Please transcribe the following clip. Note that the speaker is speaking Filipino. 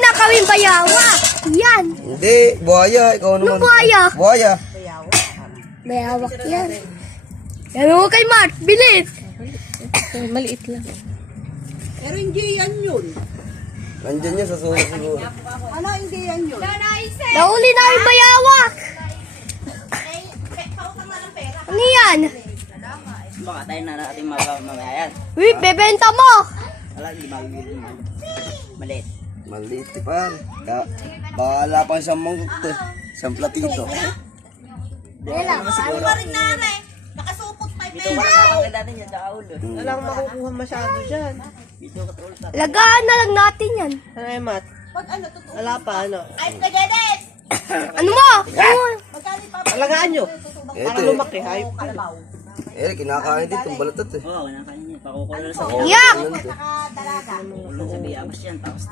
na kaming bayawa. Yan. Hindi, buhaya. Ikaw naman. Anong buhaya? Buhaya. Bayawak yan. Yan mo kay Mark. Bilis. Maliit lang. Pero hindi yan yun. Nandyan yun sa sulok siguro. Ano hindi yan yun? Nauli na yung bayawak. Ano yan? Baka tayo na natin mamamayan. Uy, bebenta mo. Wala, hindi mabibili naman. Maliit. Maliit pa. Bahala pa isang mangkok to. Isang platito. Siguro. Nakasupot pa Dito ka na natin yan sa ulo. Wala akong makukuha masyado dyan. Dito ka tulad na. Lagaan na lang natin yan. Ano yung mat? Pag ano, totoo. Wala pa ano? Ay, kagedes! Ano mo? Alagaan nyo. Ito Para eh. lumaki. Hayop ka. Eh, kinakain din itong balatot eh. Oo, wala ka niya. Pakukulong sa Yak! Pakukulong sa biyabas yan. Tapos